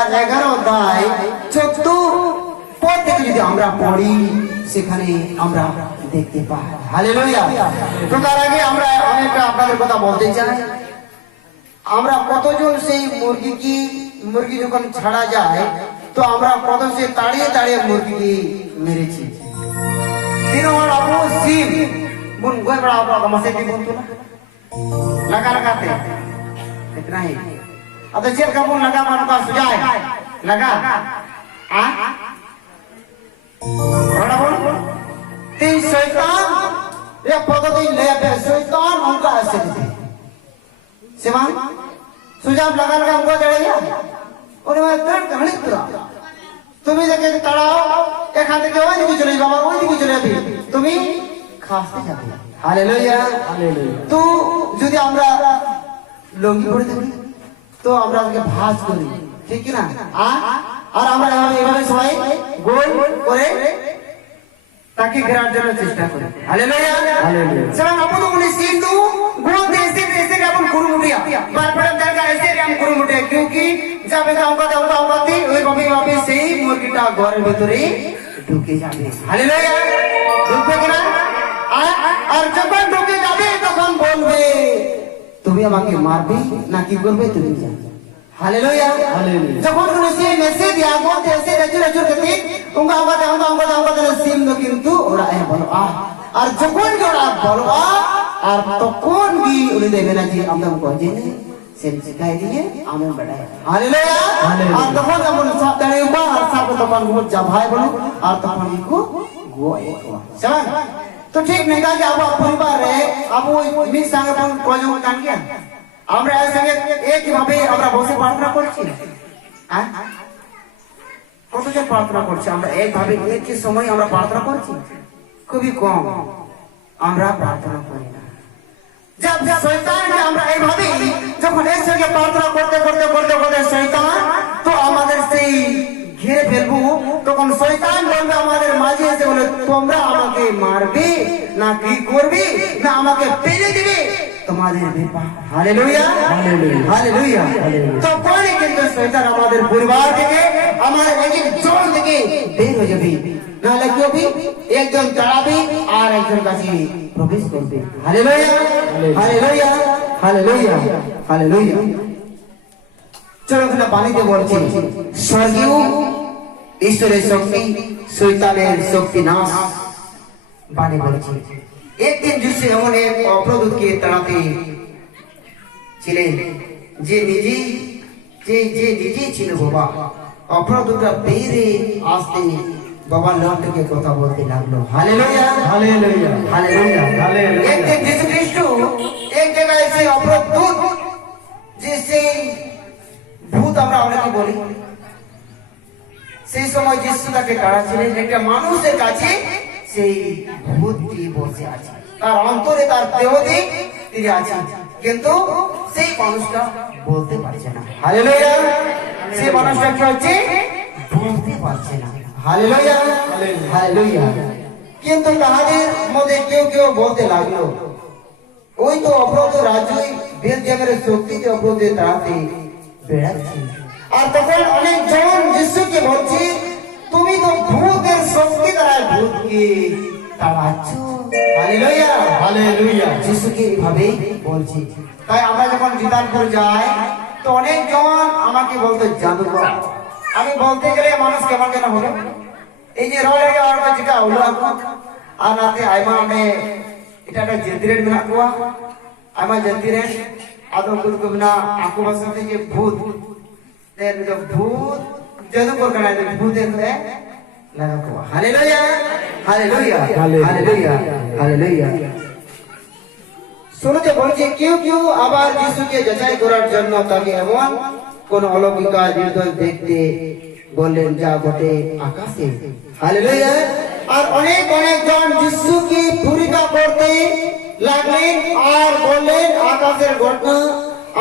11 অধ্যায় 14 পদ থেকে যদি আমরা পড়ি সেখানে আমরা দেখতে পাই। হালেলুয়া। তো তার আগে আমরা অনেকটা আপনাদের কথা বলতে চাই। আমরা কতজন সেই মুরগি যখন ছাড়া যায় তো আমরা কত সে তাড়িয়ে তাড়িয়ে মুরগি মেরেছি। तीनों आपको सीम बुन गोय बड़ा आपका मसे भी बुन तो ना लगाते इतना ही अब चेल का बुन लगा मानो का सुजाए लगा आ बड़ा बुन तीन शैतान ये पद्धति ले पे शैतान उनका ऐसे थे सेवान सुजाब लगा हमको चढ़ेगा और मैं दर्द कहानी पूरा তুমি দেখে তাড়াও এখান থেকে ওই দিকে চলে যাবে ওই দিকে চলে যাবে তুমি খাসতে যাবে। Hallelujah hallelujah. তো যদি আমরা লঙ্গি পরে থাকি তো আমরা আজকে ভাঁজ করি ঠিক কি না আর আমরা এইভাবে সবাই গোল করে তাকে ঘেরার জন্য চেষ্টা করি। Hallelujah hallelujah. সেটা আপনি বলে সিন্ধু গোল দেশে দেশে अपन कुरुमुटिया बार-बार জায়গা ऐसे हम कुरुमुटिया क्योंकि যাবে আমরা ওইভাবে সেই মুরগিটা ঘরের ভিতরে ঢুকে যাবে। হালেলুয়া। ঢুকবে কিনা আর যখন ঢুকে যাবে তখন বলবে তুমি আমাকে মারবে না কি করবে তুমি জানো। Hallelujah hallelujah. যখন কোন সেই মেসেজ দিয়া বলতে এসে রাজুর করতে তোমরা আমাদের সিম নো কিন্তু ওরা এ বলো আর যখন ওরা বলবা আর তখন কি উনি দেবে না যে আমরা কইছি সেন শিখাই দিয়ে আমি বড়াই। Hallelujah hallelujah. আর তখন আমরা সব দাঁড়িয়ে বা আর সব তখন বহুত যা ভাই বলো আর তখন ইকো গোয় চল তো ঠিক নেই কাজে আবু পরিবার রে আবু মিস সঙ্গে কোন কয়জন জান গিয়া আমরা এর সঙ্গে একইভাবে আমরা বসে প্রার্থনা করছি হ্যাঁ কতজন প্রার্থনা করছি আমরা একভাবে একই সময় আমরা প্রার্থনা করছি খুবই কম আমরা প্রার্থনা করি না। जब शैतान के আমরা এইভাবে যখন এর সঙ্গে প্রার্থনা করতে শয়তান তো আমাদের সেই ঘিরে ফেলবো তখন শয়তান বলবে আমাদের মাঝে এসে বলে তোমরা আমাকে মারবে না কি করবে না আমাকে ফেলে দিবে তোমাদের ব্যাপার। Hallelujah hallelujah. তো কোন কিন্তু শয়তান আমাদের পরিবার থেকে আমাদের একজন থেকে বের হয়ে যাবে নাহলে কি হবে একজন তাড়াবে আর একজন কাছে প্রবেশ করবে। Hallelujah hallelujah hallelujah hallelujah. চলো আমরা পানিতে বলছি স্বর্গীয় ঈশ্বরের শক্তি শয়তানের শক্তি নাশ বাণী বলছি। একদিন যিশু এমন এক অপরাধকে তাড়াতে ছিলেন যে নিজেই ছিল বাবা অপরাধটা বেরে আসতে বাবা লটকে কথা বলতে লাগলো। Hallelujah hallelujah hallelujah hallelujah. একদিন যিশু খ্রিস্ট এক জায়গায় সেই অপরাধ দূত যে সেই ভূত আমরা অনেকে বলি সেই সময় যিশু তাকে তাড়াচ্ছিলেন একটা মানুষের কাছে সেই ভূতটি বসে আছে তার অন্তরে তার দেহতে তিনি আছেন কিন্তু সেই মানুষটা বলতে পারছে না। হালেলুয়া। সেই মানুষটা কি হচ্ছে বলতে পারছে না। Hallelujah hallelujah. কিন্তু তাদের মধ্যে কেউ বলতে লাগলো ওই তো অপরাধ রাজুই বেলজেমের শক্তিতে অপরাধে তাড়াতে বেড়াচ্ছে। আর তখন অনেকজন যিশুকে বলছে তুমি তো ভূতের শক্তি দ্বারা ভূতকে তাড়াচ্ছ। Hallelujah hallelujah. যিশুকে এইভাবে বলছি। তাই আমরা যখন জিদানপুর যাই তো অনেকজন আমাকে বলতো জাদুকর আমি বলতে গেলে মানুষ কেমন যেন হলো এই যে রয়ে আর যেটা হলো আর নাতে আইমা আমি এটা একটা জেদিরের বিনা কোয়া আইমা জেদিরের আদম কুলকো বিনা আকু বসতে যে ভূত দেন যে ভূত জাদুকর কানা যে ভূত এতে লাগা কোয়া। Hallelujah hallelujah hallelujah hallelujah. শুনতে বলছি কেউ আবার যিশুকে যাচাই করার জন্য তাকে এমন কোন অলৌকিক নির্দোষ দেখতে বললেন যা ঘটে আকাশে। হালেলুয়া। আর অনেকজন যিশুকে পরীক্ষা করতে লাগলেন আর বললেন আকাশের ঘটনা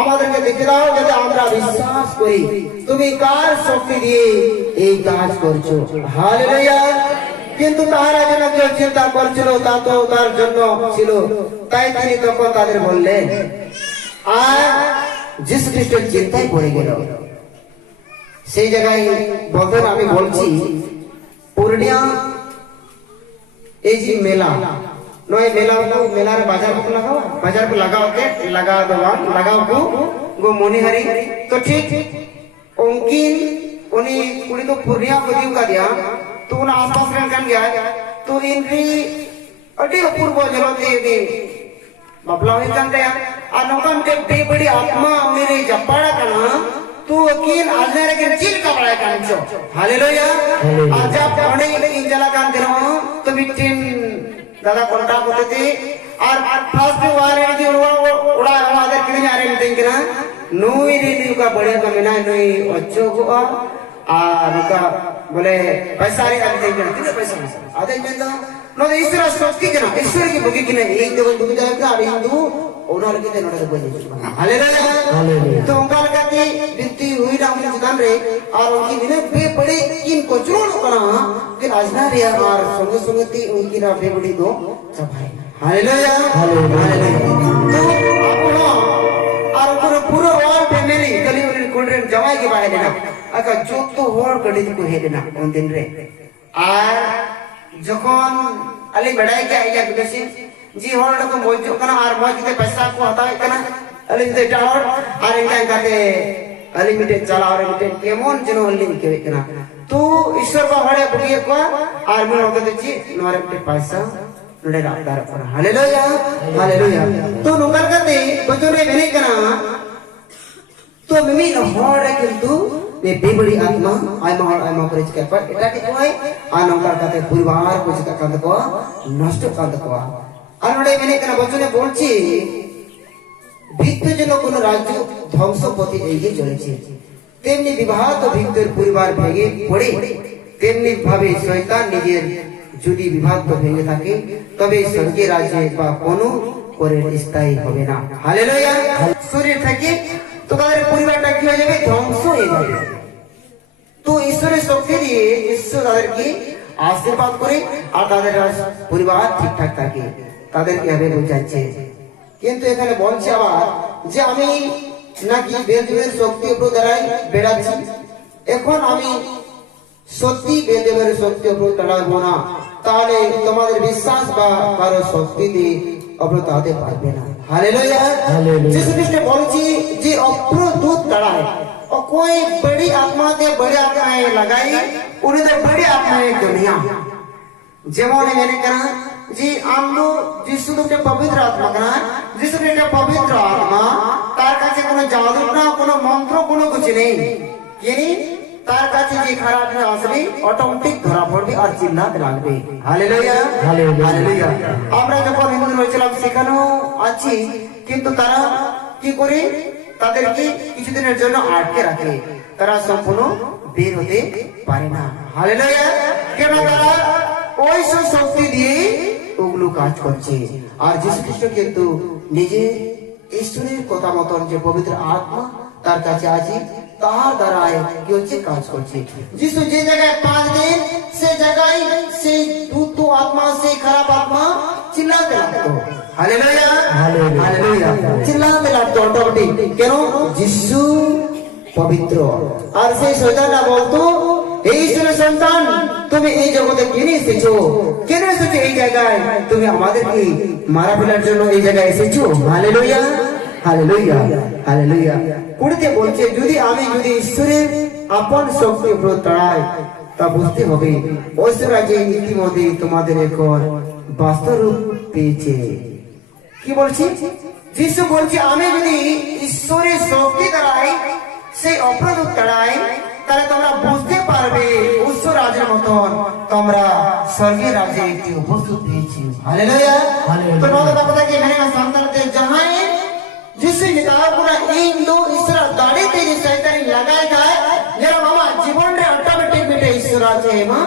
আমাদেরকে দেখে দাও যাতে আমরা বিশ্বাস করি তুমি কার শক্তি দিয়ে এই কাজ করছো। হালেলুয়া। কিন্তু তারা যেন কেউ চিন্তা করছিল তা তো তার জন্য ছিল তাই তিনি তখন তাদের বললেন আর যিশু খ্রিস্ট চিন্তায় পড়ে গেল সেই জায়গায় বলতেন আমি বলছি পুরুলিয়া এই যে মেলা নয় মেলার बाजार को लगाओ के लगा दो लगाओ को मोनिहारी तो ठीक उनकिन उन्हीं कुड़ी को पुरनिया को दियो का दिया तो उन आसपास रन kan गया तो इनकी अति अपूर्व जलते ये बापला हुई kan dia anokan के बड़ी आत्मा मेरे जपाड़ा करना तो अकीन आजने के चिल का बड़ा kan जो हालेलुया आज आप पढ़े इन जला kan दिनो तो बिटिन दादा कांटेक्ट होते थे और फर्स्ट वाले जो उड़ा हमारे कितने आ रहे हैं कि ना नोई रे का बड़े का मिना नोई अच्छो को और का बोले पैसा रे आते हैं कितने पैसा आते हैं ना नो ईश्वर शक्ति के ना ईश्वर की भूखी कि नहीं एक दो दुख जाएगा और हिंदू उन्होंने कितने नोट को हालेलुया तो उनका लगा कि बिनती हुई ना उनके जुदान रे और उनकी बिना बे बड़े किन को चुन करना कि आजना रे और संग संगति उनकी ना बे बड़ी दो सफाई हालेलुया तो आपको और पूरा और फैमिली कली उन कोल्ड्रिंक जवाई के बाहर लेना अगर जो तो होर कड़ी को हे देना उन दिन रे और যখন আলি বেড়াই কে আইয়া বিদেশি জি হল को মজু kana আর মজতে पैसा को हता kana আলি তে টাওয়ার আর ইনকা কাতে अनलिमिटेड चला और लिमिटेड केमन जनो अनलिमिटेड केना तो ईश्वर बा हड़े बुगिए को और मन होते देची नोरे पे पैसा नडे रादार पर हालेलुया हालेलुया तो नोकर करते बजोरे बेने केना तो मिमी हड़े किंतु ने बेबड़ी आत्मा आइमा करे के पर एटा के कोई आ नोकर करते परिवार को चिका कांद को नष्ट कांद को और नडे बेने केना बजोरे बोलची ভিক্ষুর জন্য কোন রাজ্য ধ্বংসপথে এগিয়ে চলেছে তেমনি বিবাহিত ভিক্ষুর পরিবার ভেঙে পড়ে তেমনি ভাবে শয়তান নিজের যদি বিভক্ত ভেঙে থাকে তবে স্বর্গের রাজ্যে বা কোনো করে স্থায়ী হবে না হালেলুয়া শরীর থেকে তো তাদের পরিবারটা কি হয়ে যাবে ধ্বংস হয়ে যাবে তো ঈশ্বরের শক্তি দিয়ে ঈশ্বর তাদেরকে আশীর্বাদ করে আর তাদের পরিবার ঠিকঠাক থাকে তাদেরকে হবে বোঝাচ্ছে কিন্তু এখানে বলছে আবার যে আমি নাকি বেদবের শক্তি উপর দ্বারাই বেড়াচ্ছি এখন আমি সত্যি বেদবের শক্তি উপর দাঁড়াবো না তাহলে তোমাদের বিশ্বাস বা কারো শক্তি দিয়ে অব্রত হতে পারবে না हालेलुया যিশু খ্রিস্ট বলছি যে অপ্রদূত দাঁড়ায় और कोई बड़ी आत्मा से बड़ी आत्माएं लगाई उन्हें तो बड़ी आत्माएं दुनिया যেমন मैंने कहा जी आमलो যিশু তো পবিত্র আত্মা না যিশু একটা পবিত্র আত্মা তার কাছে কোনো জাদু না কোনো মন্ত্র কোনো কিছু নেই yani তার কাছে যে খারাপ না আসলে অটোমেটিক ধরা পড়বে আর চিল্লাতে লাগবে হালেলুয়া হালেলুয়া আমরা যখন হিন্দু হয়েছিলাম সেখানেও আছি কিন্তু তারা কি করে তাদেরকে কিছুদিনের জন্য আটকে রাখে তারা সম্পূর্ণ বের হতে পারে না হালেলুয়া কেন তারা ওই সব শক্তি দিয়ে ওগুলো কাজ করছে আর যিশু খ্রিস্ট কিন্তু নিজে ঈশ্বরের কথা মতন যে পবিত্র আত্মা তার কাছে আছে তার দ্বারা কি হচ্ছে কাজ করছে যিশু যে জায়গায় 5 দিন সে জায়গায় সেই দুষ্ট আত্মা সেই খারাপ আত্মা চিল্লাতে লাগতো হালেলুয়া হালেলুয়া চিল্লাতে লাগতো অটোমেটিক কেন যিশু পবিত্র আর সেই শয়তানটা বলতো এই ঈশ্বরের সন্তান তুমি এই জগতে কেন এসেছো এই জায়গায় তুমি আমাদেরকে মারা ফেলার জন্য এই জায়গায় এসেছো হালেলুয়া হালেলুয়া হালেলুয়া পড়তে বলছে যদি ঈশ্বরের আপন শক্তি উপর দাঁড়াই তা বুঝতে হবে ঐশ্বর যে ইতিমধ্যে তোমাদের এখন বাস্তব রূপ পেয়েছে কি বলছি যিশু বলছে আমি যদি ঈশ্বরের শক্তি দাঁড়াই সেই অপ্রদূত দাঁড়াই তাহলে তোমরা বুঝতে পারবে উচ্চ রাজের মতন তোমরা স্বর্গের রাজ্যে একটি উপস্থিত পেয়েছি হালেলুয়া তো নগদ কথা কি এখানে সন্তানদের জানাই जिससे निकालपुरा इन दो ईश्वर दाढ़ी तेरी शैतानी लगाए जाए जरा मामा जीवन रे ऑटोमेटिक बेटे ईश्वर आचे मां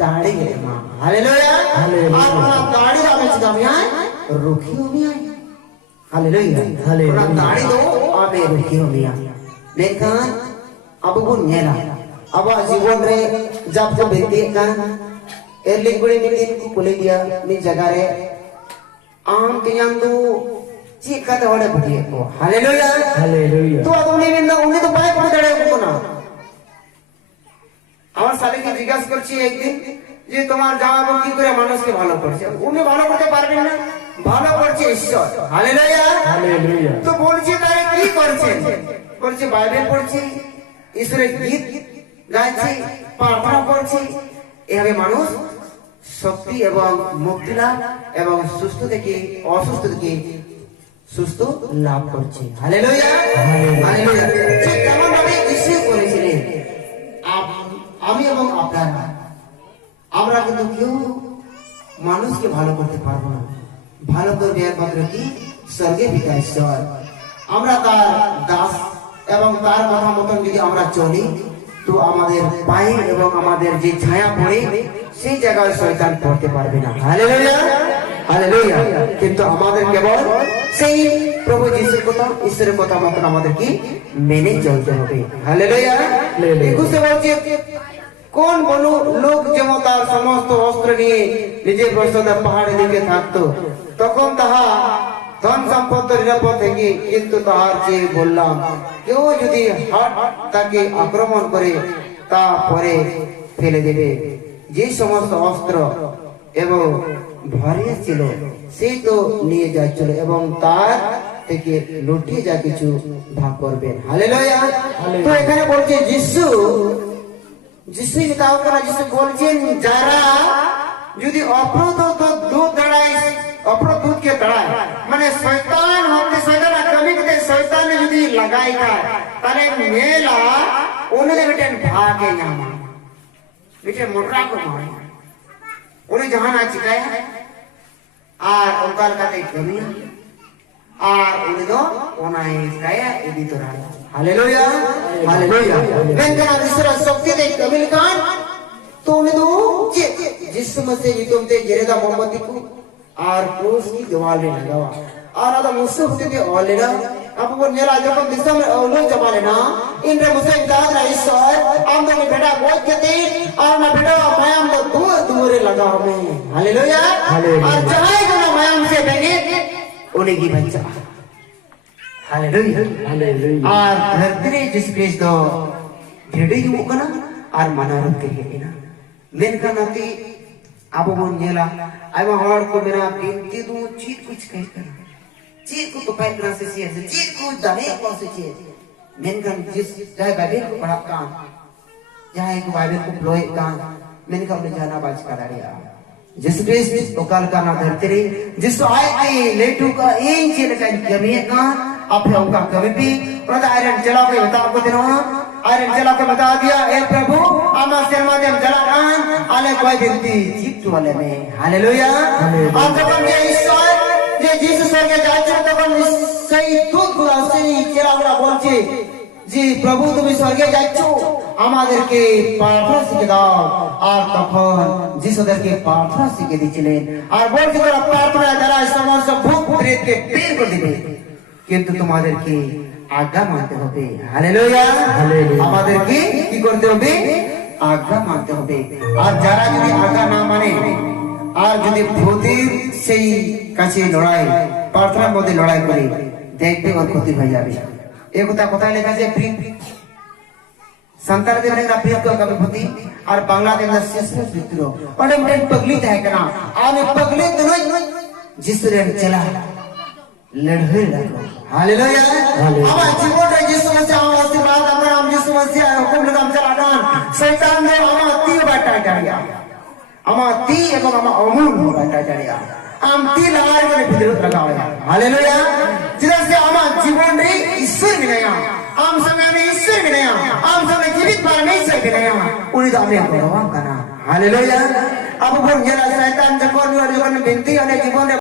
दाढ़ी है मां हालेलुया आप मां दाढ़ी आवे जमिया रुखी हो मिया हालेलुया हालेलुया दाढ़ी दो आवे रुखी हो मिया लेकिन अब वो नेला अब जीवन रे जब व्यक्ति का एर्ली गुड़ी मीटिंग को बोले दिया मी जगह रे आम तियांग दो चीक का तो बड़े बढ़िया को हालेलुया हालेलुया तो अब उन्हें तो पाए पड़े दड़े को ना আমার শালিকে জিজ্ঞাসা করছি একদিন যে তোমার জামাইবাবু কি করে মানুষকে ভালো করছে, উনি ভালো করতে পারবেন না, ভালো করছে ঈশ্বর। হালেলুয়া। তো বলছি তাই কি করছেন, বলছে বাইবেল পড়ছি, ঈশ্বরের গীত গাইছি, প্রার্থনা করছি, এভাবে মানুষ শক্তি এবং মুক্তি লাভ এবং সুস্থ থেকে অসুস্থ থেকে সুস্থ লাভ করছে। হালেলুয়া। হালেলুয়া। ঠিক তেমন ভাবে ঈশ্বর করেছিলেন। আমি এবং আপনারা আমরা কিন্তু কেউ মানুষকে ভালো করতে পারবো না, ভালো করবে একমাত্র কি স্বর্গে পিতা ঈশ্বর। আমরা তার দাস এবং তার কথা মতন যদি আমরা চলি তো আমাদের পায়ে এবং আমাদের যে ছায়া পড়ে সেই জায়গায় শয়তান পড়তে পারবে না। হালেলুয়া। হালেলুয়া। কিন্তু আমাদের কেবল সেই প্রভু যিশুর কথা ঈশ্বরের কথা মতন আমাদের কি মেনে চলতে হবে। হালেলুয়া। 21 বলছে কোন বলু লোক যেমন তার সমস্ত অস্ত্র নিয়ে নিজের প্রসাদে পাহাড়ের দিকে থাকতো, তখন তাহা ধন সম্পদ নিরাপদ থেকে, কিন্তু তাহার চেয়ে বললাম কেউ যদি হাট তাকে আক্রমণ করে তা পরে ফেলে দেবে। যে সমস্ত অস্ত্র এবং ভরিয়ে ছিল সেই তো নিয়ে যাচ্ছিল এবং তার থেকে লুটিয়ে যা কিছু ভাগ করবেন। হালেলুয়া। তো এখানে বলছে যিশু যিশু বলছেন যারা যদি অপ্রদূত দুধ দাঁড়ায়, অপ্রদূতকে দাঁড়ায় মানে শয়তান হতে শয়তান আক্রমিতে শয়তানে যদি লাগাই খায় তাহলে মেলা উन्हें बेटे भागे नामा बेटे मोटरा को मारे उन्हें जहां ना चिकाया আর ওকাল কাতে কমিয়া আর উনি তো ওনাই কায়া এদি তো রাখা। হালেলুয়া। হালেলুয়া। বেঙ্গনা বিশ্বর শক্তি দে কমিল কান তো উনি তো जिस मसे जी तुम ते गिरेदा मोहम्मदी को और क्रूस की दीवार में लगावा और आधा मुझसे होते थे और लेना अब वो नेला जब हम दिशा में लोग जमा लेना इनरे मुझसे इम्तियाज रहा ईश्वर हम तो नहीं बेटा बहुत कहते और ना बेटा मायाम तो दूर दूर लगा हमें। हालेलुया। और चाहे तो ना मायाम से देंगे उन्हें की बच्चा। हालेलुया। हालेलुया। और धरती जिस पेश दो भेड़े की मुकना और मनारुत के लिए ना दिन का नाती अब वो नेला अब हमारे को मेरा बिनती दूँ चीज कुछ कह कर चीज को तो पैकना से चीज को जाने कौन से चीज मैंने जिस चाहे बाइबल को पढ़ा कान चाहे को बाइबल को प्लोए कान मैंने कहा अपने जाना बाज कर दिया जिस बेस ओकाल का ना धरते रही जिस आए के लेटू का एक चीज का कमी का अपने उनका कभी भी और आयरन जला के बता आपको दिनों आयरन जला के बता दिया ए प्रभु आमा शर्मा देव जला कान आले कोई बिनती जीत वाले में। हालेलुया। और जब हम ये ईश्वर যে যিশু স্বর্গে যাচ্ছেন তখন সেই দূতগুলো সেই চেলাগুলো বলছে যে প্রভু তুমি স্বর্গে যাচ্ছ আমাদেরকে প্রার্থনা শিখে দাও। আর তখন যিশুদেরকে প্রার্থনা শিখে দিয়েছিলেন আর বলছে তোরা প্রার্থনা দ্বারা সমস্ত ভূত প্রেতকে বের করে দিবে, কিন্তু তোমাদেরকে আজ্ঞা মানতে হবে। হালেলুয়া। আমাদেরকে কি করতে হবে? আজ্ঞা মানতে হবে। আর যারা যদি আজ্ঞা না মানে আর যদি ভূতের সেই কাছে লড়াই প্রার্থনার মধ্যে লড়াই করে দেখবে ওর ক্ষতি হয়ে যাবে। এই কথা কোথায় লেখা আছে? संतान देव ने प्रिय को कभी भूति और बांग्लादेश में शेषमें मित्रों और एक पगलित है क्या और पगलित नहीं जिस रे चला लड़े लगो। हालेलुया। अब जीवन रे जिस समस्या आवाज़ बात अगर हम जिस समस्या हुकुम लगाम चला डान शैतान ने हमारा ती बाटा जारिया हमारा ती एवं हमारा अमूल बाटा जारिया हम ती लगा के विरोध लगावे। हालेलुया। जिससे हमारा जीवन रे ईश्वर मिलेगा हम समय ईश्वर मिलेगा हम समय जीवित परमेश्वर मिलेगा उन्हें तो हमें भगवान का नाम। हालेलुया। अब वो जरा शैतान जब बिनती और जीवन